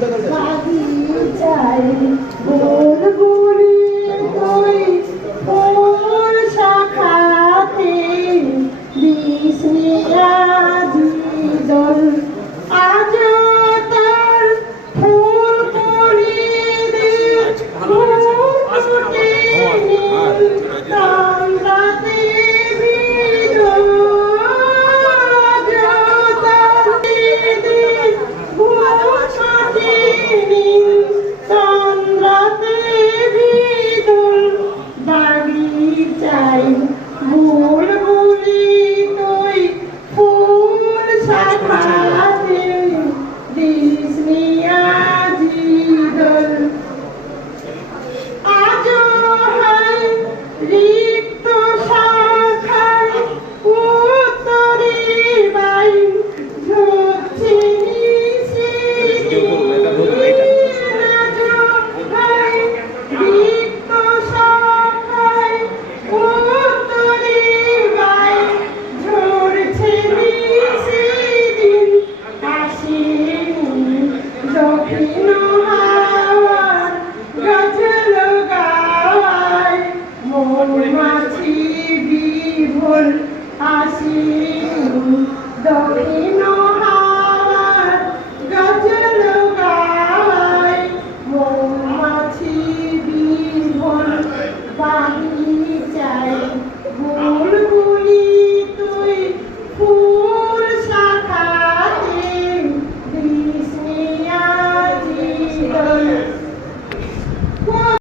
বাগিচায় বুলবুলি কই ফুল শাখাতে বিস্মিয়াজি দল আজ তার ফুল কলিতে ফুল ফুটেনি কান্দাতে বিদল আজ তার ফুল ফুটেনি কান্দাতে বিদল বাগিচায় বুলবুলি কই ফুল শাখাতে বিস্মিয়াজি দল আজো হায় রিক্ত শাখায় উত্তরে বাই ঝরছে নিশিদিন আজো হায় রিক্ত শাখায় উত্তরে বাই ঝরছে নিশিদিন আসেনি দক্ষিণ হাওয়ার গজল গায় মৌমাছি বিভোর আসেনি দক্ষিণ হাওয়ার গজল গায় মৌমাছি বিভোর বাগিচায়